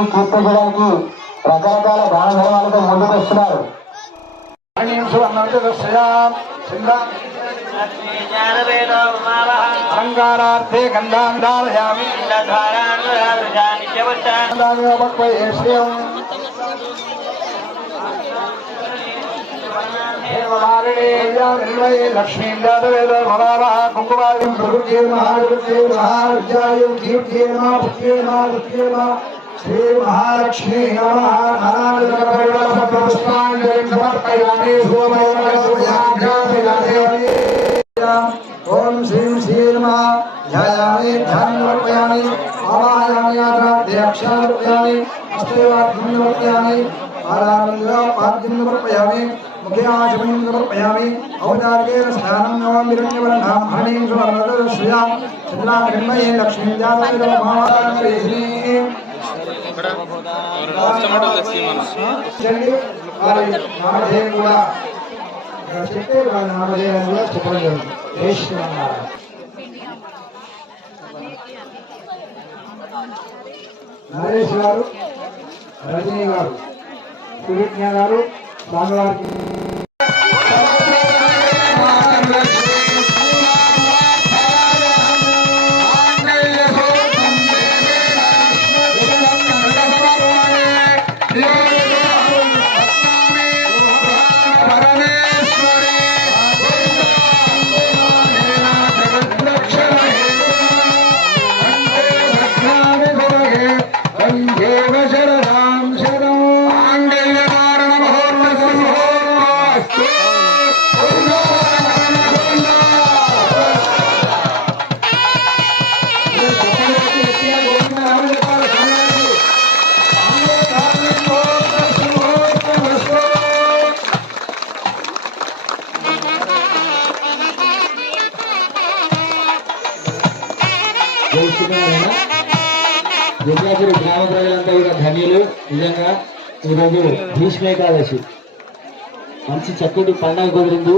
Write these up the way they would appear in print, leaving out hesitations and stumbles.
కీర్తించడానికి రకరకాల దాన ధర్మాలతో ముందుకు వస్తున్నారు. అలంకారార్థే గంధాం ధారయామి లక్ష్మీ కుంకుమారి శ్రీ మహాలక్ష్మీ ఓం శ్రీం శ్రీ నమః ధ్యాయామి ధ్యానమర్పయామి ఆవాహయామి అక్షరార్పయామి అష్టైవార్పయామి ఆరాధనమర్పయామి ముఖ్యాచమర్పయామి ఔదార్యేన స్నానం నవం విరణ్యవర్ణాం హరణీం సువర్ణశ్రియాం చంద్రాగ్నిమయే లక్ష్మీ నామధేయం కూడా చెప్తే నామధేయం కూడా చెప్పడం జరుగుతుంది. నరేష్ గారు, రజనీ గారు, సువిజ్ఞ గారు, స్వామివారికి దుర్గాపురి గ్రామ ప్రజలంతా కూడా ధన్యులు. నిజంగా ఈరోజు భీష్మ ఏకాదశి మంచి చక్కటి పండుగ కుదిరింది.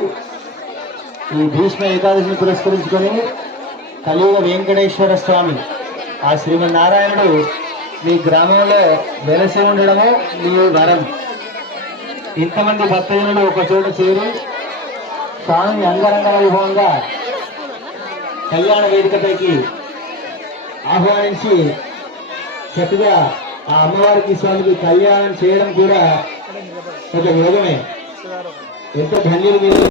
ఈ భీష్మ ఏకాదశిని పురస్కరించుకొని కలియుగ వెంకటేశ్వర స్వామి ఆ శ్రీమన్నారాయణుడు మీ గ్రామంలో వెలసి ఉండడము మీ వరం. ఇంతమంది భక్తజనులు ఒక చోట చేరి స్వామిని అంగరంగ వైభవంగా కళ్యాణ వేదికపైకి ఆహ్వానించి చక్కగా ఆ అమ్మవారికి స్వామికి కళ్యాణం చేయడం కూడా ఒక యోగమే. ఎంత ధన్యులు మీరు.